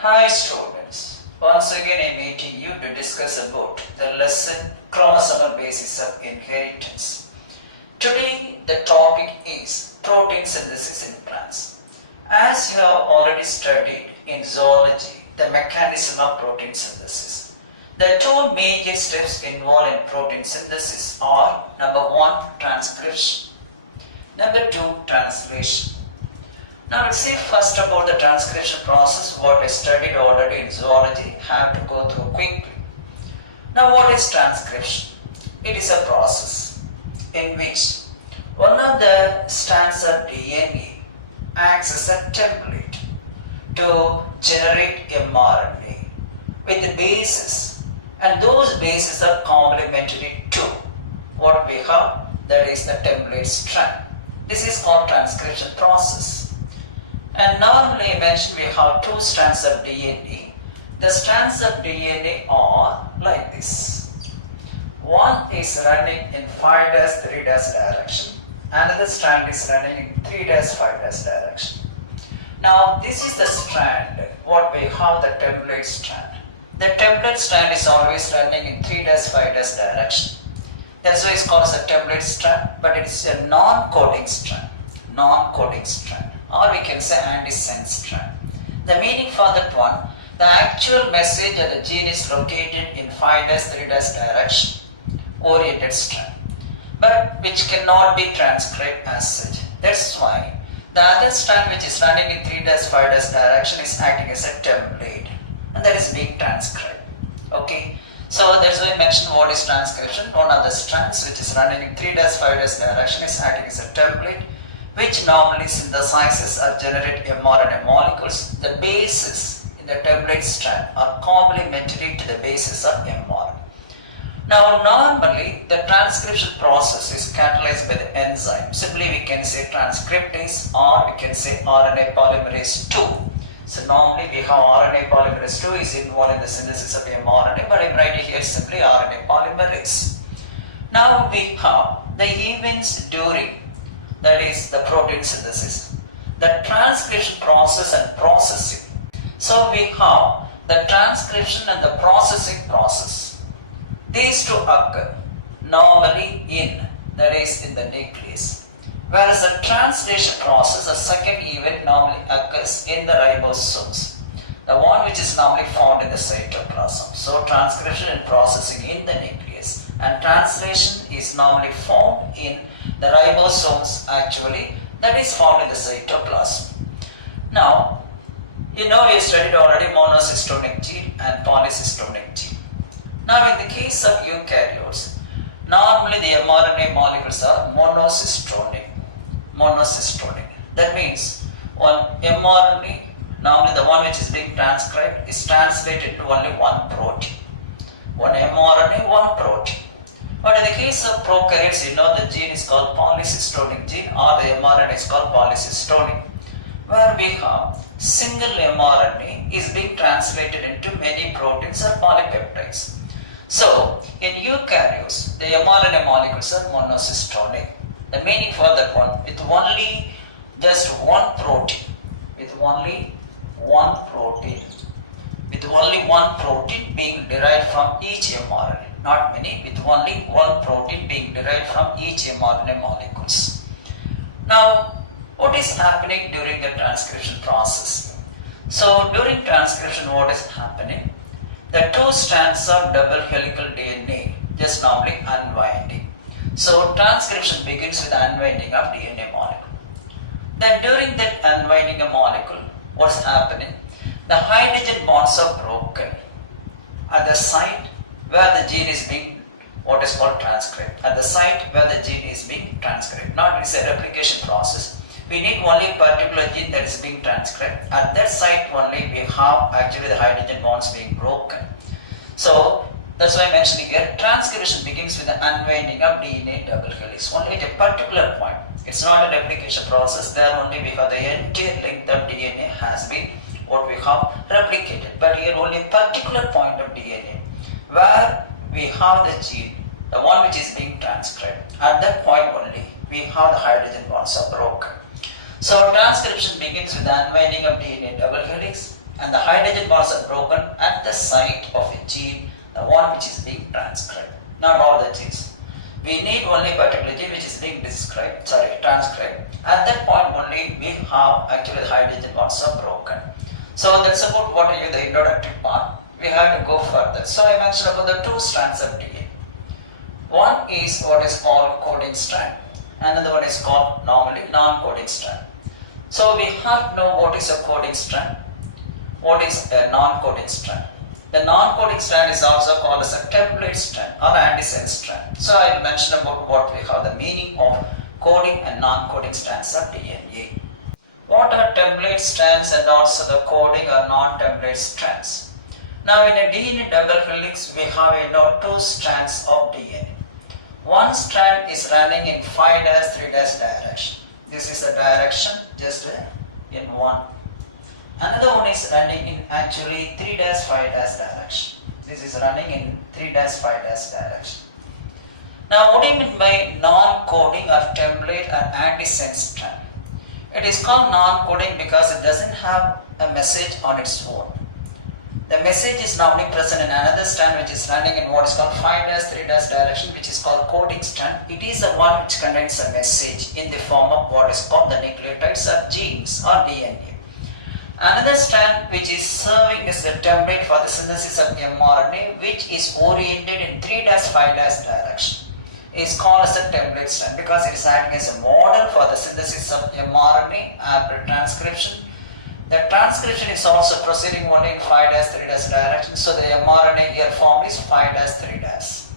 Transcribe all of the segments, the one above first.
Hi students, once again I am meeting you to discuss about the lesson Chromosomal Basis of Inheritance. Today the topic is protein synthesis in plants. As you have already studied in zoology the mechanism of protein synthesis, the two major steps involved in protein synthesis are number 1 transcription, number 2 translation. Now let's see first about the transcription process. What I studied already in zoology, have to go through quickly. Now what is transcription? It is a process in which one of the strands of DNA acts as a template to generate mRNA with the bases, and those bases are complementary to what we have, that is the template strand. This is called transcription process. And normally I mentioned we have two strands of DNA. The strands of DNA are like this. One is running in 5'3' direction. Another strand is running in 3'5' direction. Now this is the strand, what we have, the template strand. The template strand is always running in 3'5' direction. That's why it's called as a template strand, but it's a non-coding strand. Non-coding strand. Or we can say antisense strand. The meaning for that one, the actual message of the gene is located in 5'3' direction, oriented strand, but which cannot be transcribed as such. That's why the other strand which is running in 3'5' direction is acting as a template, and that is being transcribed. Okay, so that's why I mentioned what is transcription. One of the strands which is running in 3'5' direction is acting as a template, which normally synthesizes or generate mRNA molecules. The bases in the template strand are complementary to the bases of mRNA. Now normally the transcription process is catalyzed by the enzyme. Simply we can say transcriptase, or we can say Rna Polymerase 2. So normally we have Rna Polymerase 2 is involved in the synthesis of mRNA, but I am writing here simply Rna Polymerase. Now we have the events during, that is the protein synthesis, the transcription process and processing. So we have the transcription and the processing process. These two occur normally in, that is in the nucleus. Whereas the translation process, the second event, normally occurs in the ribosomes, the one which is normally found in the cytoplasm. So transcription and processing in the nucleus, and translation is normally found in the ribosomes actually, that is found in the cytoplasm. Now, you know we studied already monocystonic gene and polycystonic gene. Now in the case of eukaryotes, normally the mRNA molecules are monocystonic. Monocystonic. That means one mRNA, normally the one which is being transcribed, is translated to only one protein. One mRNA, one protein. But in the case of prokaryotes, you know the gene is called polycystonic gene, or the mRNA is called polycystonic, where we have single mRNA is being translated into many proteins or polypeptides. So in eukaryotes, the mRNA molecules are monocystonic. The meaning for that one, with only just one protein, with only one protein being derived from each mRNA. Not many, with only one protein being derived from each mRNA molecules. Now, what is happening during the transcription process? So, during transcription, what is happening? The two strands of double helical DNA just normally unwinding. So, transcription begins with the unwinding of DNA molecule. Then, during that unwinding of molecule, what's happening? The hydrogen bonds are broken at the site where the gene is being what is called transcribed, at the site where the gene is being transcribed. Not it's a replication process. We need only a particular gene that is being transcribed. At that site only we have actually the hydrogen bonds being broken. So that's why I mentioned here, transcription begins with the unwinding of DNA double helix. Only at a particular point. It's not a replication process. There only we have the entire length of DNA has been what we have replicated. But here only a particular point of DNA where we have the gene, the one which is being transcribed. At that point only we have the hydrogen bonds are broken. So transcription begins with the unwinding of DNA double helix. and the hydrogen bonds are broken at the site of a gene, the one which is being transcribed. Not all the genes. We need only particular gene which is being transcribed. At that point only we have actually the hydrogen bonds are broken. So that's about what is the introductory part. We have to go further. So I mentioned about the two strands of DNA. One is what is called coding strand, another one is called normally non-coding strand. So we have to know what is a coding strand, what is a non-coding strand. The non-coding strand is also called as a template strand or antisense strand. So I will mention about what we have the meaning of coding and non-coding strands of DNA. What are template strands and also the coding or non-template strands? Now in a DNA double helix we have two strands of DNA. One strand is running in 5'3' direction. This is the direction just in one. Another one is running in actually 3'5' direction. This is running in 3'5' direction. Now what do you mean by non-coding or template or antisense strand? It is called non-coding because it doesn't have a message on its own. The message is normally present in another strand which is running in what is called 5'3' direction, which is called coding strand. It is the one which contains a message in the form of what is called the nucleotides or genes or DNA. Another strand which is serving as the template for the synthesis of mRNA, which is oriented in 3'5' direction, is called as a template strand because it is acting as a model for the synthesis of mRNA after transcription. The transcription is also proceeding only in 5'3' direction, so the mRNA here form is 5'3'.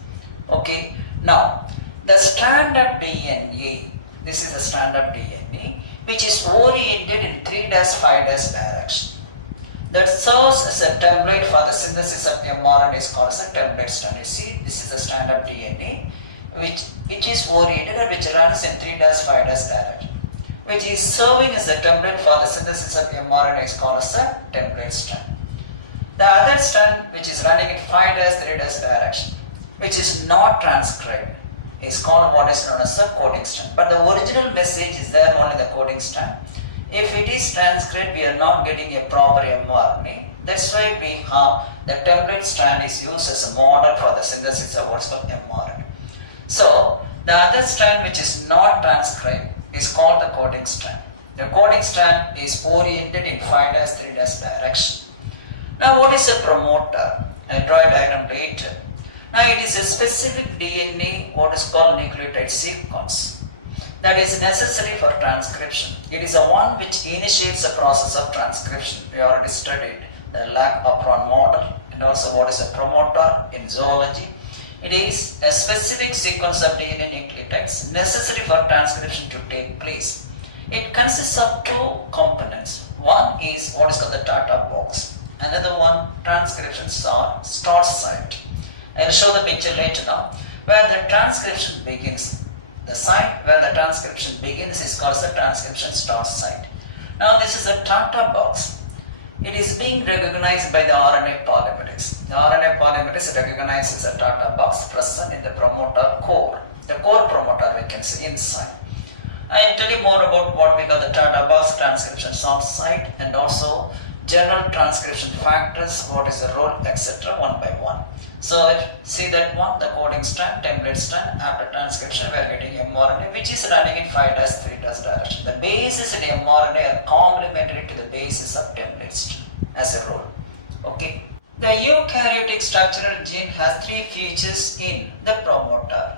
Okay, now the strand of DNA, this is the strand of DNA which is oriented in 3'5' direction. That serves as a template for the synthesis of mRNA is called as a template strand. You see, this is the strand of DNA which is oriented and which runs in 3'5' direction, which is serving as a template for the synthesis of mRNA is called as a template strand. The other strand which is running in 5'3' direction, which is not transcribed, is called what is known as a coding strand. But the original message is there only the coding strand. If it is transcribed, we are not getting a proper mRNA. That's why we have the template strand is used as a model for the synthesis of what's called mRNA. So the other strand which is not transcribed is called the coding strand. The coding strand is oriented in 5'3' direction. Now what is a promoter? I'll draw a diagram later. Now it is a specific DNA what is called nucleotide sequence that is necessary for transcription. It is the one which initiates the process of transcription. We already studied the Lac-Apron model and also what is a promoter in zoology. It is a specific sequence of DNA nucleotides necessary for transcription to take place. It consists of two components. One is what is called the Tata box. Another one, transcription start site. I will show the picture later now. Where the transcription begins. The site where the transcription begins is called the transcription start site. Now this is a Tata box. It is being recognized by the RNA polymerase. The RNA polymerase recognizes a Tata box present in the promoter core. The core promoter we can see inside. I will tell you more about what we call the Tata box, transcription start site, and also general transcription factors, what is the role, etc. one by one. So see that one, the coding strand, template strand. After transcription we are getting mRNA which is running in 5'3' direction. The bases in mRNA are complementary to the bases of template strand as a role. Okay. The eukaryotic structural gene has three features in the promoter.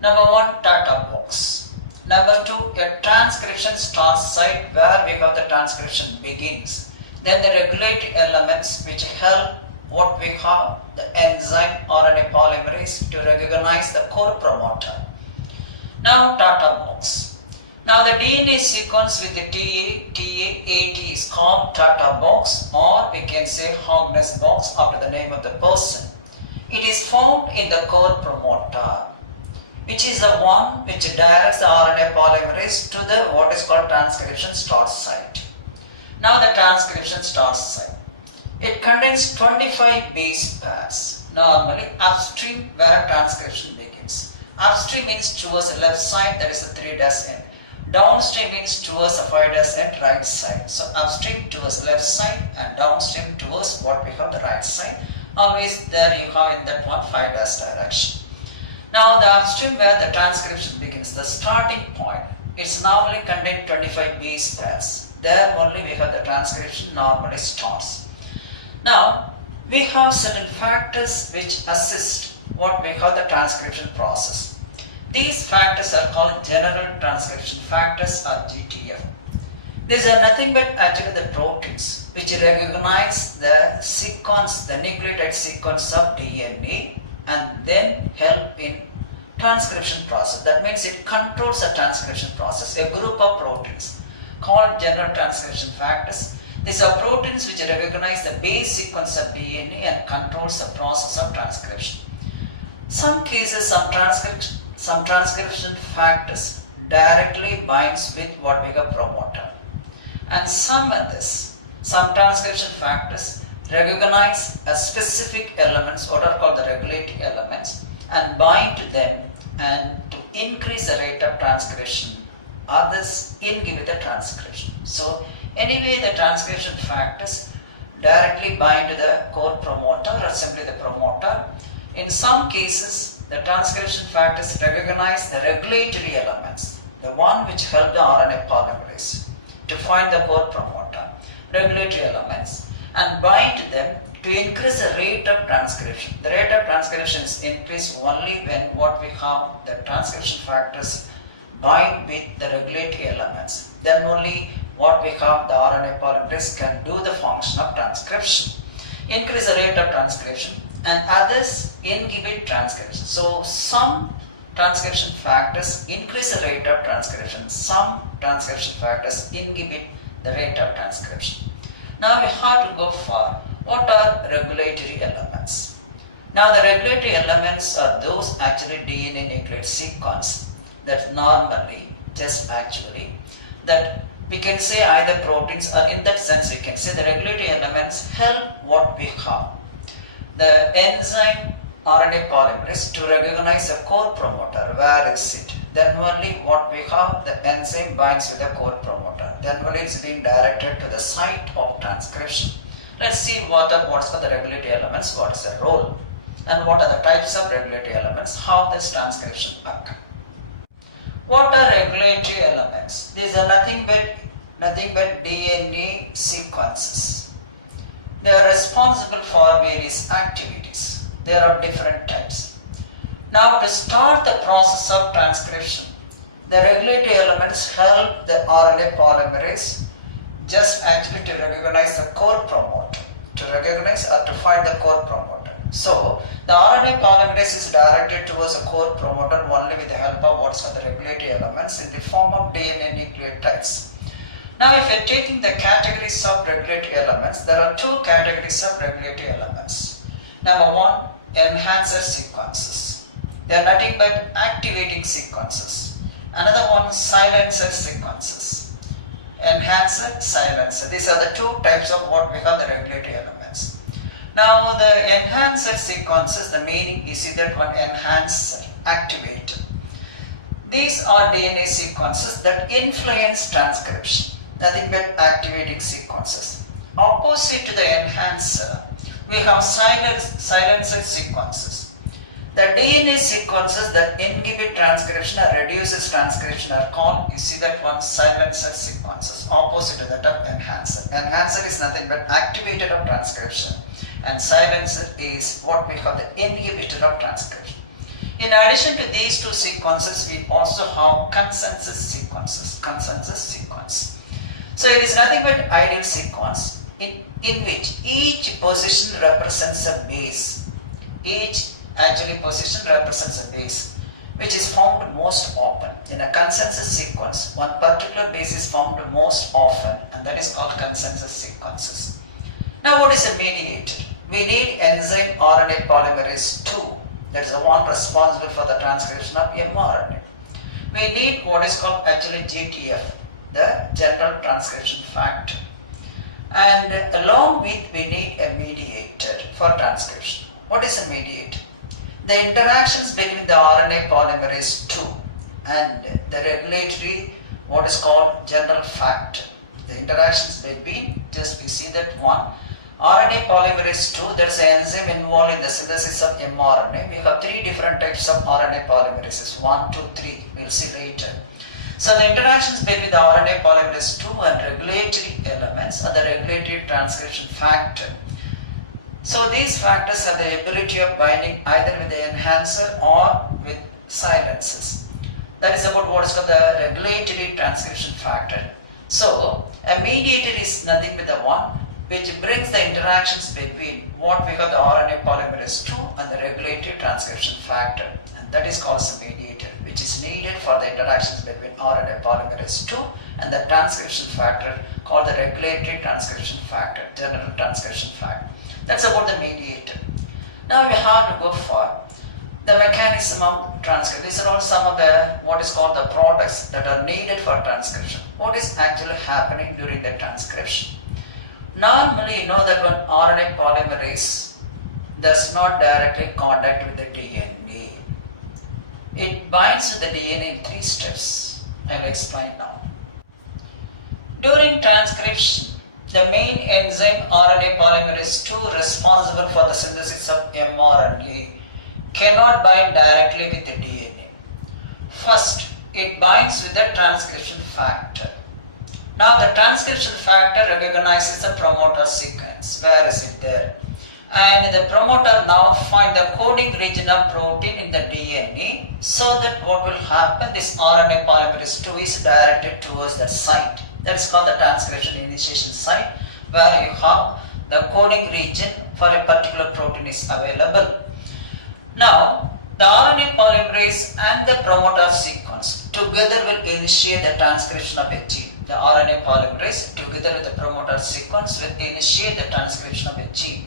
Number one, Tata box. Number two, a transcription start site where we have the transcription begins. Then the regulatory elements which help what we have the enzyme Rna polymerase to recognize the core promoter. Now Tata box. Now the DNA sequence with the TAT is called Tata box, or we can say Hogness box after the name of the person. It is found in the core promoter, which is the one which directs the RNA polymerase to the what is called transcription start site. Now the transcription start site. It contains 25 base pairs, normally upstream where transcription begins. Upstream means towards the left side, that is the 3' end. Downstream means towards the 5' end right side. So upstream towards left side and downstream towards what we have the right side. Always there you have in that one 5' direction. Now the upstream where the transcription begins, the starting point, it's normally contain 25 base pairs. There only we have the transcription normally starts. Now we have certain factors which assist what we call the transcription process. These factors are called general transcription factors or GTF. These are nothing but actually the proteins which recognize the sequence, the nucleotide sequence of DNA and then help in transcription process. That means it controls the transcription process. A group of proteins called general transcription factors. These are proteins which recognize the base sequence of DNA and controls the process of transcription. Some cases, some transcription factors directly binds with what we call promoter. And some others, some transcription factors recognize a specific elements, what are called the regulatory elements, and bind to them and to increase the rate of transcription. Others inhibit the transcription. So anyway, the transcription factors directly bind to the core promoter or simply the promoter. In some cases, the transcription factors recognize the regulatory elements, the one which help the RNA polymerase to find the core promoter, regulatory elements, and bind to them to increase the rate of transcription. The rate of transcription is increased only when what we have the transcription factors bind with the regulatory elements. Then only what we have the RNA polymerase can do the function of transcription. Increase the rate of transcription and others inhibit transcription. So some transcription factors increase the rate of transcription. Some transcription factors inhibit the rate of transcription. Now we have to go for what are regulatory elements. Now the regulatory elements are those actually DNA nucleotide sequence that normally just actually that we can say either proteins or in that sense we can say the regulatory elements help what we have the enzyme RNA polymerase to recognize a core promoter. Where is it? Then only what we have the enzyme binds with the core promoter. Then only it's being directed to the site of transcription. Let's see what's for the regulatory elements, what is their role, and what are the types of regulatory elements, how this transcription occurs. What are regulatory elements? These are nothing but DNA sequences. They are responsible for various activities. There are different types. Now to start the process of transcription, the regulatory elements help the RNA polymerase just actually to recognize the core promoter, to recognize or to find the core promoter. So the RNA polymerase is directed towards the core promoter only with the help of what's called the regulatory elements in the form of DNA nucleotides. Now if you're taking the categories of regulatory elements, there are two categories of regulatory elements. Number one, enhancer sequences. They are nothing but activating sequences. Another one, silencer sequences. Enhancer, silencer. These are the two types of what we call the regulatory elements. Now the enhancer sequences, the meaning is either one enhancer, activator. These are DNA sequences that influence transcription, nothing but activating sequences. Opposite to the enhancer, we have silencer sequences. The DNA sequences that inhibit transcription or reduces transcription are called, you see that one, silencer sequences, opposite to that of enhancer. Enhancer is nothing but activator of transcription and silencer is what we call the inhibitor of transcription. In addition to these two sequences, we also have consensus sequences, consensus sequence. So it is nothing but ideal sequence in which each position represents a base. Each actually position represents a base which is found most often. In a consensus sequence, one particular base is found most often and that is called consensus sequences. Now what is a mediator? We need enzyme RNA polymerase 2, that is the one responsible for the transcription of mRNA. We need what is called actually GTF, the general transcription factor. And along with we need a mediator for transcription. What is a mediator? The interactions between the RNA polymerase 2 and the regulatory what is called general factor. The interactions between, just we see that one, RNA polymerase 2, there is an enzyme involved in the synthesis of mRNA. We have three different types of RNA polymerases, 1, 2, 3, we will see later. So the interactions between the RNA polymerase 2 and regulatory elements are the regulatory transcription factor. So these factors have the ability of binding either with the enhancer or with silencers. That is about what is called the regulatory transcription factor. So a mediator is nothing but the one which brings the interactions between what we have the RNA polymerase 2 and the regulatory transcription factor, and that is called the mediator, which is needed for the interactions between RNA polymerase 2 and the transcription factor called the regulatory transcription factor, general transcription factor. That's about the mediator. Now we have to go for the mechanism of transcription. These are all some of the what is called the products that are needed for transcription. What is actually happening during the transcription? Normally, you know that when RNA polymerase does not directly contact with the DNA, it binds to the DNA in 3 steps. I will explain now. During transcription, the main enzyme RNA polymerase 2 responsible for the synthesis of mRNA cannot bind directly with the DNA. First, it binds with the transcription factor. Now the transcription factor recognizes the promoter sequence. Where is it there? And the promoter now find the coding region of protein in the DNA, so that what will happen, this RNA polymerase 2 is directed towards that site. That is called the transcription initiation site, where you have the coding region for a particular protein is available. Now the RNA polymerase and the promoter sequence together will initiate the transcription of a gene. The RNA polymerase together with the promoter sequence will initiate the transcription of a gene.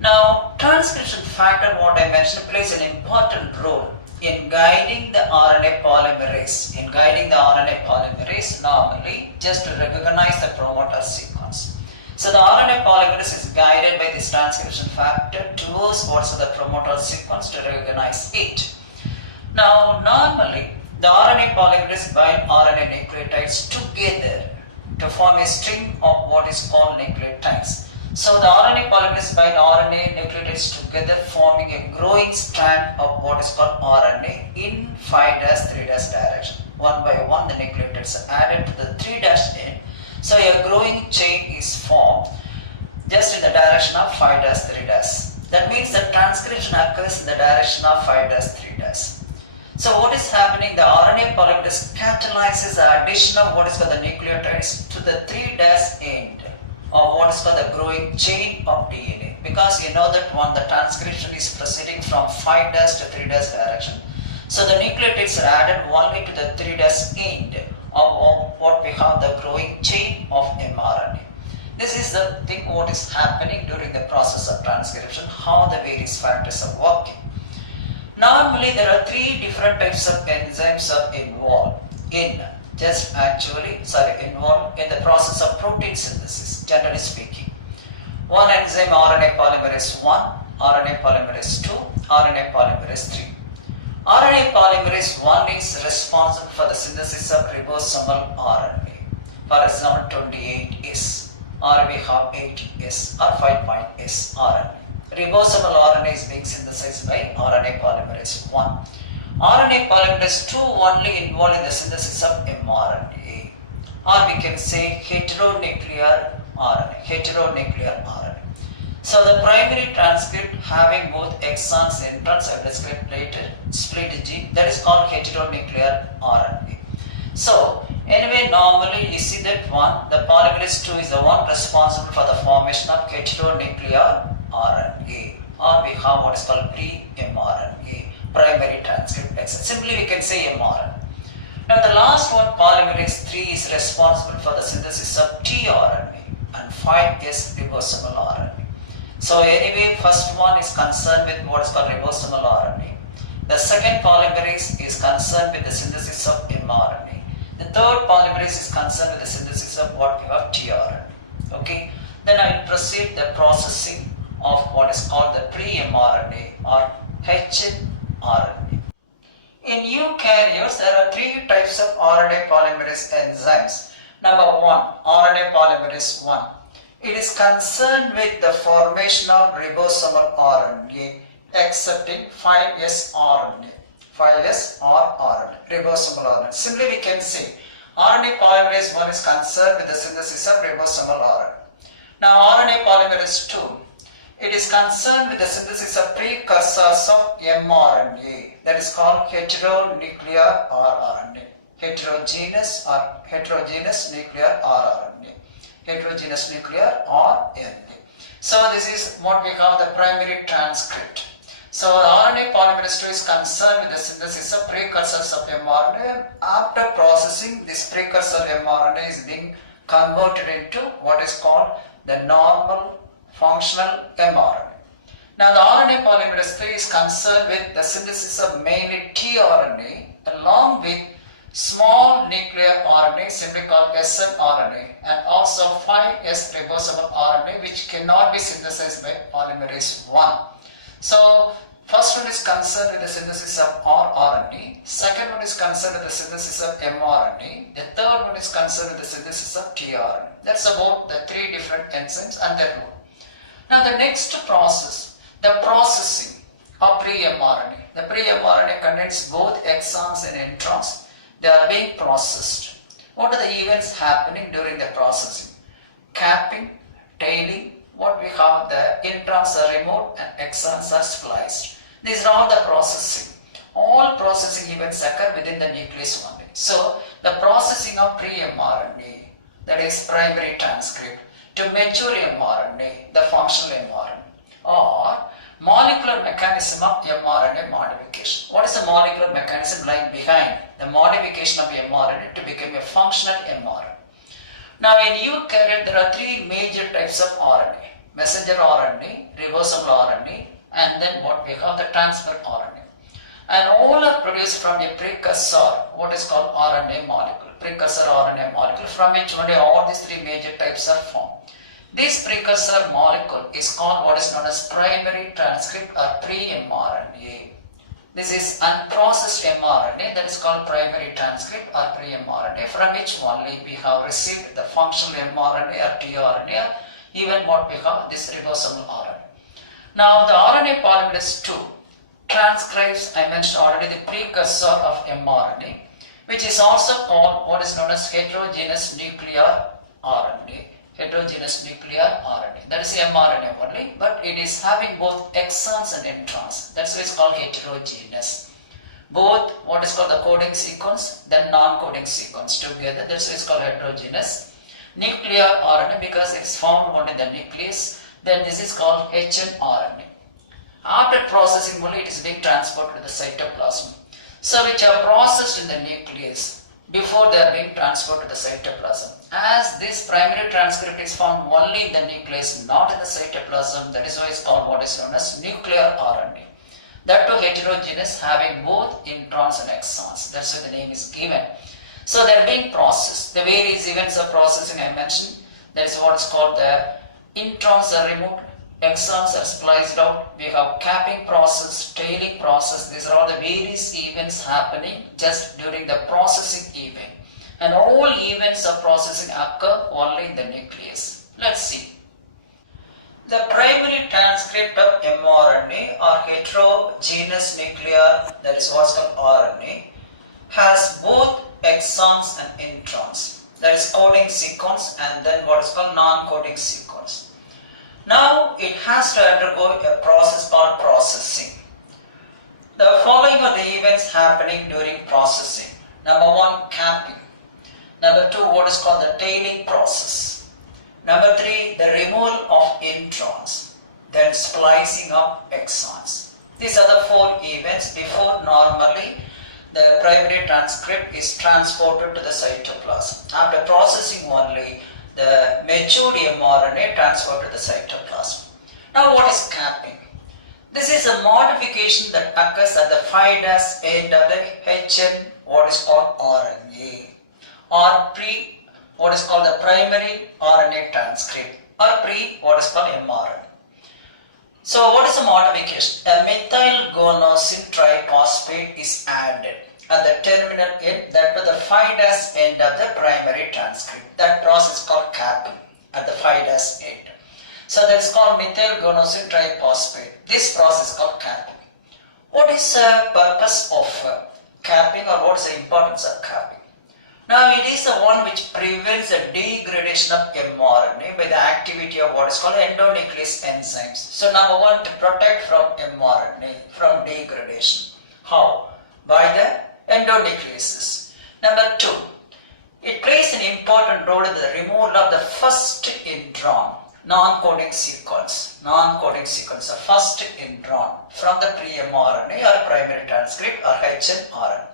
Now transcription factor, what I mentioned, plays an important role in guiding the RNA polymerase. In guiding the RNA polymerase normally just to recognize the promoter sequence. So the RNA polymerase is guided by this transcription factor towards what's the promoter sequence to recognize it. Now normally the RNA polymerase bind RNA nucleotides together to form a string of what is called nucleotides. So the RNA polymerase bind RNA nucleotides together, forming a growing strand of what is called RNA in 5'3' direction. One by one the nucleotides are added to the 3' end. So a growing chain is formed just in the direction of 5'3'. That means the transcription occurs in the direction of 5'3'. So what is happening? The RNA polymerase catalyzes the addition of what is called the nucleotides to the 3' end of what is called the growing chain of DNA. Because you know that one, the transcription is proceeding from 5' to 3' direction. So the nucleotides are added only to the 3' end of what we have the growing chain of mRNA. This is the thing what is happening during the process of transcription, how the various factors are working. Normally there are 3 different types of enzymes are involved in involved in the process of protein synthesis, generally speaking. One enzyme RNA polymerase 1, RNA polymerase 2, RNA polymerase 3. RNA polymerase 1 is responsible for the synthesis of ribosomal RNA. For example, 28S, or we have 8S or 5' RNA. Ribosomal RNA is being synthesized by RNA polymerase 1. RNA polymerase 2 only involved in the synthesis of mRNA, or we can say heteronuclear RNA. So the primary transcript having both exons and introns, I will describe later, split gene, that is called heteronuclear RNA. So anyway, normally you see that one, the polymerase 2 is the one responsible for the formation of heteronuclear RNA, or we have what is called pre-mRNA, primary transcript exon. Simply we can say mRNA. Now the last one, polymerase 3, is responsible for the synthesis of tRNA and 5S ribosomal RNA. So anyway, first one is concerned with what is called ribosomal RNA. The second polymerase is concerned with the synthesis of mRNA. The third polymerase is concerned with the synthesis of what we have tRNA. Okay. Then I will proceed the processing of what is called the pre-mRNA or HNRNA. In eukaryotes, there are three types of RNA polymerase enzymes. Number 1, RNA polymerase 1. It is concerned with the formation of ribosomal RNA, excepting 5S RNA. 5S or RNA, ribosomal RNA. Simply we can say RNA polymerase 1 is concerned with the synthesis of ribosomal RNA. Now RNA polymerase 2, it is concerned with the synthesis of precursors of mRNA, that is called heteronuclear rRNA. Heterogeneous nuclear rRNA. Heterogeneous nuclear RNA. So this is what we call the primary transcript. So RNA polymerase 2 is concerned with the synthesis of precursors of mRNA. After processing, this precursor mRNA is being converted into what is called the normal functional mRNA. Now the RNA polymerase 3 is concerned with the synthesis of mainly tRNA along with small nuclear RNA, simply called snRNA, and also 5S ribosomal RNA, which cannot be synthesized by polymerase 1. So first one is concerned with the synthesis of rRNA, second one is concerned with the synthesis of mRNA, the third one is concerned with the synthesis of tRNA. That's about the three different enzymes and their role. Now the next process, the processing of pre-mRNA. The pre-mRNA contains both exons and introns. They are being processed. What are the events happening during the processing? Capping, tailing, what we have, the introns are removed and exons are spliced. These are all the processing. All processing events occur within the nucleus only. So the processing of pre-mRNA, that is primary transcript, to mature mRNA, the functional mRNA, or molecular mechanism of mRNA modification. What is the molecular mechanism lying behind the modification of mRNA to become a functional mRNA? Now in eukaryote there are three major types of RNA. Messenger RNA, ribosomal RNA, and then what we call the transfer RNA. And all are produced from a precursor, what is called RNA molecule, precursor RNA molecule, from which only all these three major types are formed. This precursor molecule is called what is known as primary transcript or pre-mRNA. This is unprocessed mRNA, that is called primary transcript or pre-mRNA, from which only we have received the functional mRNA or tRNA, even what we call this ribosomal RNA. Now the RNA polymerase 2 transcribes, I mentioned already, the precursor of mRNA, which is also called what is known as heterogeneous nuclear RNA. Heterogeneous nuclear RNA. That is mRNA only, but it is having both exons and introns. That's why it's called heterogeneous. Both what is called the coding sequence, then non-coding sequence together. That's why it's called heterogeneous nuclear RNA, because it's found only in the nucleus. Then this is called hnRNA. After processing only, it is being transported to the cytoplasm. So which are processed in the nucleus before they are being transported to the cytoplasm. As this primary transcript is found only in the nucleus, not in the cytoplasm, that is why it's called what is known as nuclear RNA. That too heterogeneous, having both introns and exons. That's why the name is given. So they are being processed. The various events of processing I mentioned, that is what is called the introns are removed, exons are spliced out, we have capping process, tailing process. These are all the various events happening just during the processing event. And all events of processing occur only in the nucleus. Let's see. The primary transcript of mRNA or heterogeneous nuclear, that is what's called RNA, has both exons and introns. That is coding sequence and then what is called non-coding sequence. Now it has to undergo a process called processing. The following are the events happening during processing. Number 1, capping. Number 2, what is called the tailing process. Number 3, the removal of introns. Then splicing of exons. These are the 4 events before normally the primary transcript is transported to the cytoplasm. After processing only, the matured mRNA transferred to the cytoplasm. Now what is capping? This is a modification that occurs at the 5' end of the HN, what is called RNA, or what is called the primary RNA transcript, or what is called mRNA. So what is the modification? A methylguanosine triphosphate is added. at the terminal end, that to the 5' end of the primary transcript. That process called capping at the 5' end. So that is called methylguanosine triphosphate. This process called capping. What is the purpose of capping, or what is the importance of capping? Now it is the one which prevents the degradation of mRNA by the activity of what is called endonuclease enzymes. So number one, to protect from mRNA from degradation. How? By the endonucleases. Number two, it plays an important role in the removal of the first intron, non-coding sequence. Non-coding sequence, the first intron from the pre-mRNA or primary transcript or HNRN.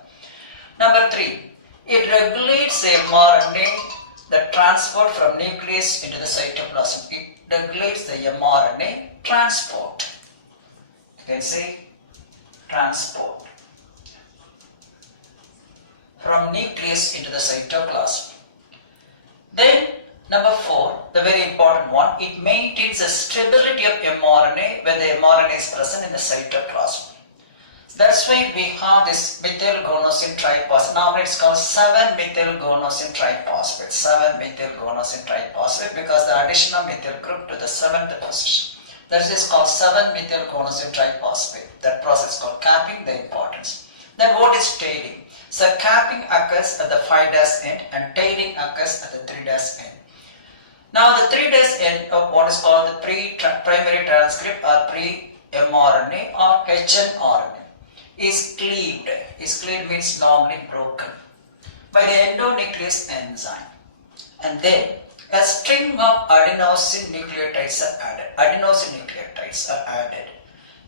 Number three, it regulates the mRNA, the transport from nucleus into the cytoplasm. It regulates the mRNA transport. You can see transport from nucleus into the cytoplasm. Then number four, the very important one, it maintains the stability of mRNA when the mRNA is present in the cytoplasm. That's why we have this methylguanosine triphosphate. Normally it's called 7-methylguanosine triphosphate. 7-methylguanosine triphosphate because the addition of methyl group to the 7th position. That is called 7-methylguanosine triphosphate. That process is called capping, the importance. Then what is tailing? So capping occurs at the 5' end and tailing occurs at the 3' end. Now the 3' end of what is called the primary transcript or pre-mRNA or HNRNA is cleaved. Is cleaved means normally broken by the endonuclease enzyme, and then a string of adenosine nucleotides are added. Adenosine nucleotides are added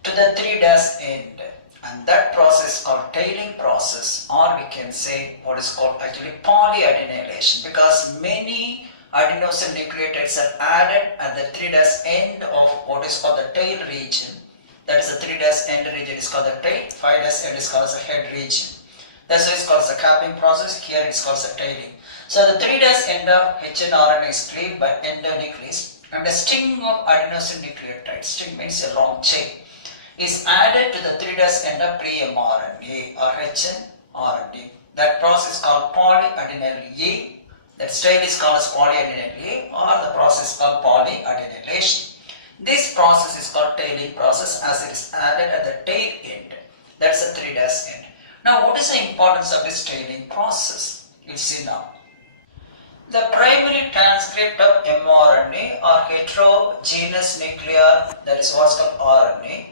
to the 3' end, and that process is called tailing process, or we can say what is called actually polyadenylation, because many adenosine nucleotides are added at the 3' end of what is called the tail region. That is the 3' end region is called the tail, 5' end is called the head region. That's why it's called the capping process. Here it's called the tailing. So the 3' end of HNRNA is cleaved by endonuclease, and a string of adenosine nucleotides, string means a long chain, is added to the 3' end of pre-mRNA or HNRNA. That process is called polyadenyl A. That style is called as polyadenyl A, or the process is called polyadenylation. This process is called tailing process as it is added at the tail end. That's the 3' end. Now what is the importance of this tailing process? You'll see now. The primary transcript of mRNA or heterogeneous nuclear, that is what's called RNA,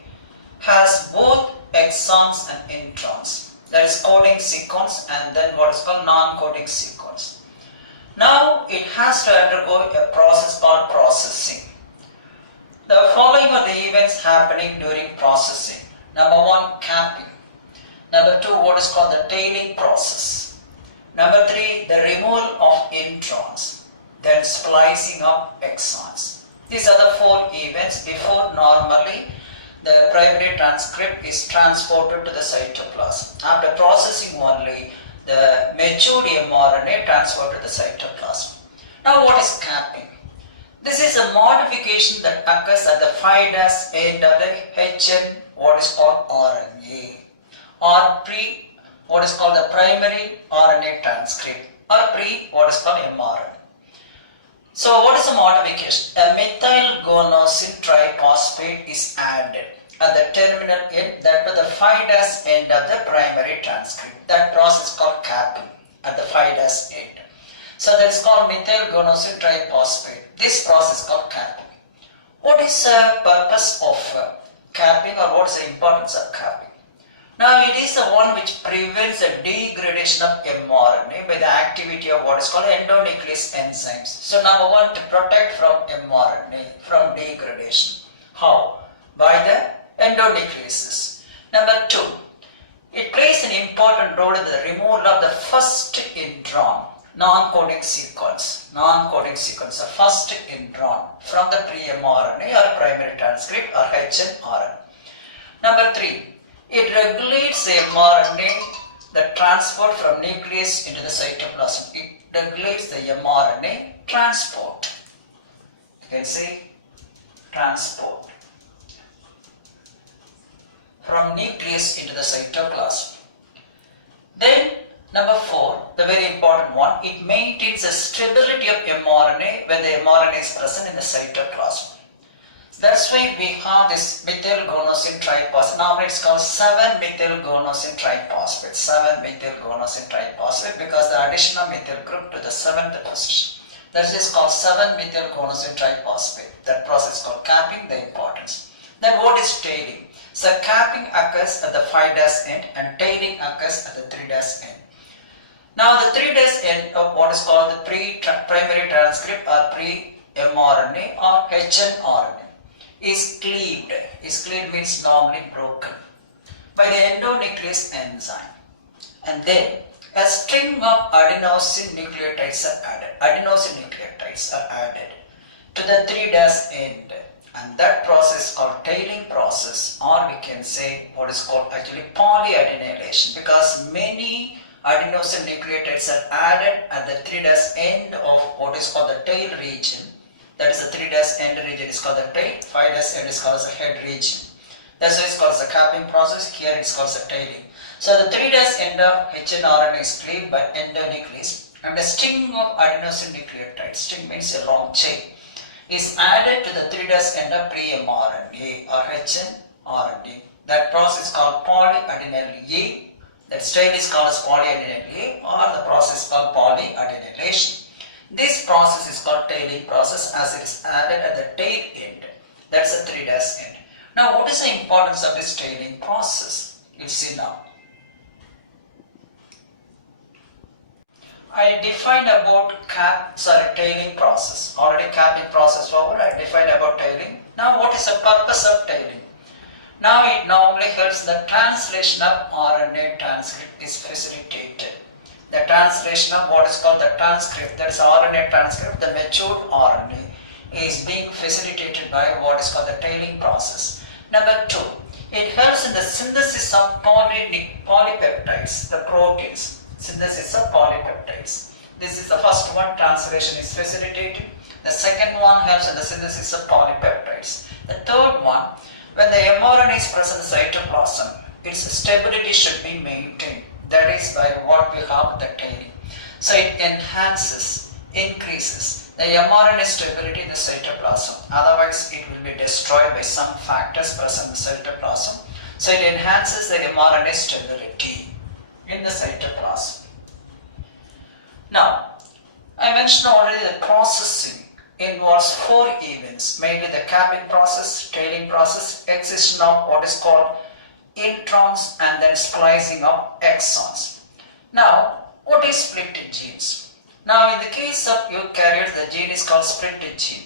has both exons and introns. That is coding sequence and then what is called non-coding sequence. Now it has to undergo a process called processing. The following are the events happening during processing. Number one, capping. Number two, what is called the tailing process. Number three, the removal of introns. Then splicing of exons. These are the four events before normally the primary transcript is transported to the cytoplasm. After processing only, the matured mRNA transferred to the cytoplasm. Now what is capping? This is a modification that occurs at the 5' end of the HN, what is called RNA, or what is called the primary RNA transcript, or what is called mRNA. So what is the modification? A methylguanosine triphosphate is added at the terminal end, that to the 5' end of the primary transcript. That process is called capping at the 5' end. So that is called methylguanosine triphosphate. This process is called capping. What is the purpose of capping, or what is the importance of capping? Now it is the one which prevents the degradation of mRNA by the activity of what is called endonuclease enzymes. So number one, to protect from mRNA from degradation. How? By the endonucleases. Number two, it plays an important role in the removal of the first intron, non-coding sequence. Non-coding sequence, the first intron from the pre-mRNA or primary transcript or HNRN. Number three, it regulates the mRNA, the transport from nucleus into the cytoplasm. It regulates the mRNA transport. You can see transport from nucleus into the cytoplasm. Then number 4, the very important one, it maintains the stability of mRNA when the mRNA is present in the cytoplasm. That's why we have this methylguanosine triphosphate. Normally it's called 7-methylguanosine triphosphate. 7-methylguanosine triphosphate because the addition of methyl group to the 7th position. That is called 7-methylguanosine triphosphate. That process is called capping, the importance. Then what is tailing? So capping occurs at the 5' end and tailing occurs at the 3' end. Now the 3' end of what is called the primary transcript or pre-mRNA or hnRNA is cleaved. Is cleaved means normally broken by the endonuclease enzyme, and then a string of adenosine nucleotides are added. Adenosine nucleotides are added to the 3' end, and that process is called tailing process, or we can say what is called actually polyadenylation, because many adenosine nucleotides are added at the 3' end of what is called the tail region. That is the 3' end region is called the tail, 5' end is called the head region. That's why it's called the capping process. Here it's called the tailing. So the 3' end of hnRNA is cleaved by endonuclease, and a string of adenosine nucleotides, string means a long chain, is added to the 3' end of pre-mRNA or hnRNA. That process is called polyadenyl A. That stage is called as polyadenyl A, or the process is called polyadenylation. This process is called tailing process as it is added at the tail end. That's the 3' end. Now what is the importance of this tailing process? You'll see now. I defined about tailing process. Already capping process forward, I defined about tailing. Now what is the purpose of tailing? Now it normally helps the translation of RNA transcript is facilitated. The translation of what is called the transcript, that is RNA transcript, the matured RNA, is being facilitated by what is called the tailing process. Number 2, it helps in the synthesis of polypeptides, the proteins, synthesis of polypeptides. This is the first one, translation is facilitated. The second one helps in the synthesis of polypeptides. The third one, when the mRNA is present in the cytoplasm, its stability should be maintained. That is by what we have the tailing. So it enhances, increases the mRNA stability in the cytoplasm. Otherwise it will be destroyed by some factors present in the cytoplasm. So it enhances the mRNA stability in the cytoplasm. Now, I mentioned already the processing involves 4 events, mainly the capping process, tailing process, excision of what is called introns, and then splicing of exons. Now, what is splitted genes? Now, in the case of eukaryotes, the gene is called splitted gene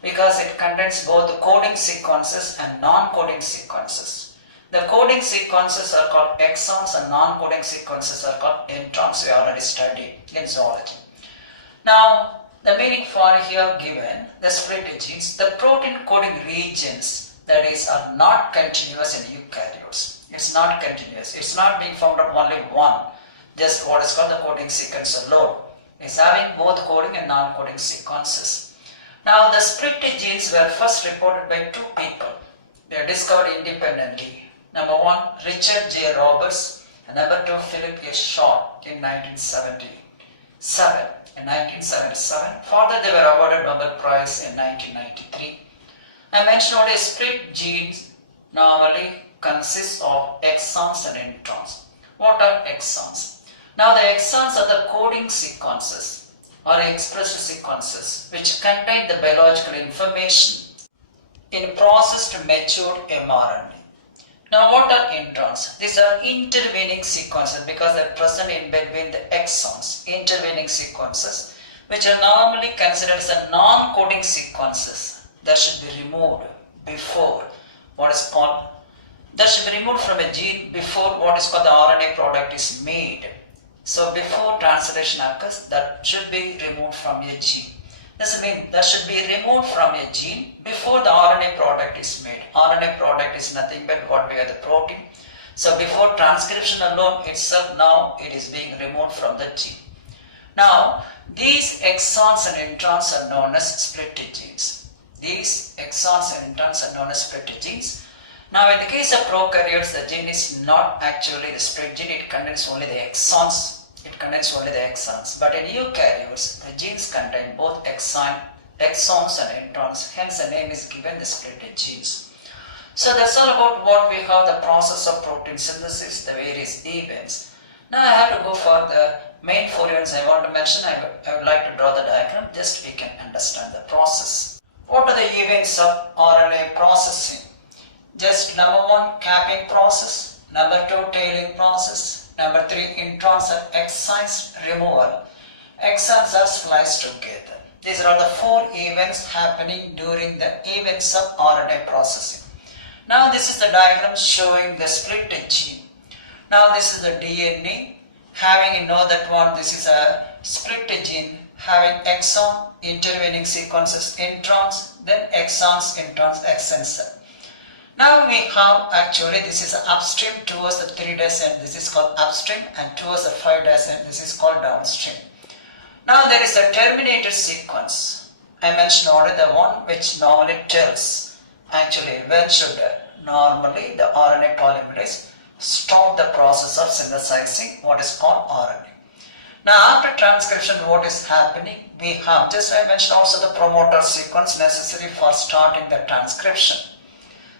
because it contains both the coding sequences and non-coding sequences. The coding sequences are called exons and non-coding sequences are called introns. We already studied in zoology. Now, the meaning for here given, the splitted genes, the protein coding regions, that is, are not continuous in eukaryotes. It's not continuous. It's not being found on only one, just what is called the coding sequence alone. It's having both coding and non-coding sequences. Now, the splitted genes were first reported by 2 people. They are discovered independently. Number 1, Richard J. Roberts, and number 2, Philip A. Shaw in 1977. In 1977, further they were awarded Nobel Prize in 1993. I mentioned already split genes normally consists of exons and introns. What are exons? Now the exons are the coding sequences or expressive sequences which contain the biological information in processed matured mRNA. Now what are introns? These are intervening sequences because they are present in between the exons, intervening sequences which are normally considered as non-coding sequences that should be removed before what is called, that should be removed from a gene before what is called the RNA product is made. So before translation occurs, that should be removed from a gene. This means that should be removed from a gene before the RNA product is made. RNA product is nothing but what we are the protein. So before transcription alone itself, now it is being removed from the gene. Now these exons and introns are known as splitted genes. These exons and introns are known as splitted genes. Now in the case of prokaryotes, the gene is not actually the split gene, it contains only the exons. But in eukaryotes, the genes contain both exons and introns, hence the name is given the splitted genes. So that's all about what we have, the process of protein synthesis, the various events. Now I have to go for the main 4 events I want to mention. I would like to draw the diagram, just we can understand the process. What are the events of RNA processing? Just number 1, capping process, number 2, tailing process, number 3, introns are excised, removal. Exons are spliced together. These are the 4 events happening during the events of RNA processing. Now this is the diagram showing the splitted gene. Now this is the DNA, having, you know that one, this is a splitted gene having exon, intervening sequences, introns, then exons, introns, exons. Now we have actually, this is upstream towards the 3' end, this is called upstream, and towards the 5' end, this is called downstream. Now there is a terminator sequence. I mentioned already the one which normally tells actually when should normally the RNA polymerase stop the process of synthesizing what is called RNA. Now after transcription, what is happening? We have, just I mentioned also the promoter sequence necessary for starting the transcription.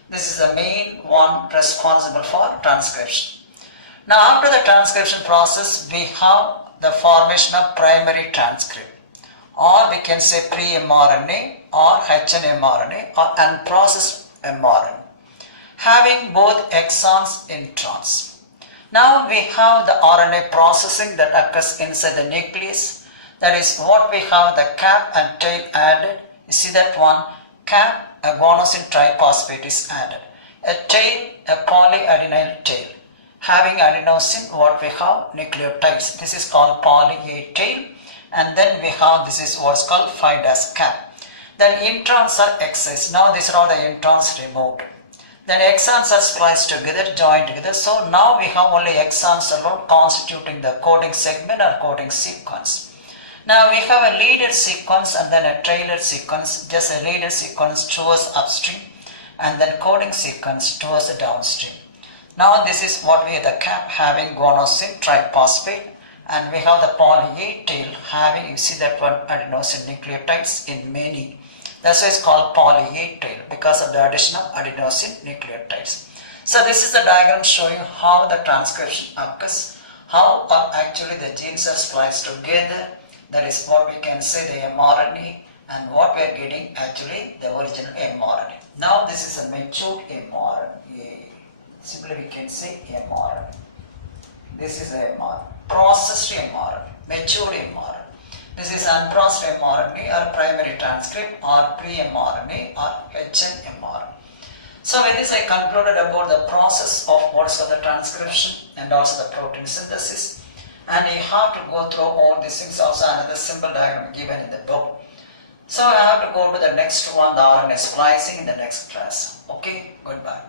This is the main one responsible for transcription. Now after the transcription process, we have the formation of primary transcript, or we can say pre-mRNA or hnmRNA or unprocessed mRNA, having both exons, introns. Now we have the RNA processing that occurs inside the nucleus. That is what we have, the cap and tail added. You see that one, cap, a guanosine triphosphate is added. A tail, a polyadenyl tail, having adenosine, what we have, nucleotides. This is called poly A tail, and then we have, this is what's called 5' cap. Then introns are excised. Now these are all the introns removed. Then exons are spliced together, joined together. So now we have only exons alone constituting the coding segment or coding sequence. Now we have a leader sequence and then a trailer sequence, just a leader sequence towards upstream and then coding sequence towards the downstream. Now this is what we have, the cap having guanosine triphosphate, and we have the poly A tail having, you see that one, adenosine nucleotides in many. That's why it's called poly A tail, because of the addition of adenosine nucleotides. So this is the diagram showing how the transcription occurs, how actually the genes are spliced together. That is what we can say the mRNA, and what we are getting actually the original mRNA. Now this is a matured mRNA. Simply we can say mRNA. This is a mRNA. Processed mRNA, matured mRNA. This is unprocessed mRNA or primary transcript or pre-mRNA or hnmRNA. So with this I concluded about the process of what's called the transcription and also the protein synthesis. And you have to go through all these things, also another simple diagram given in the book. So I have to go to the next one, the RNA splicing, in the next class. Okay, goodbye.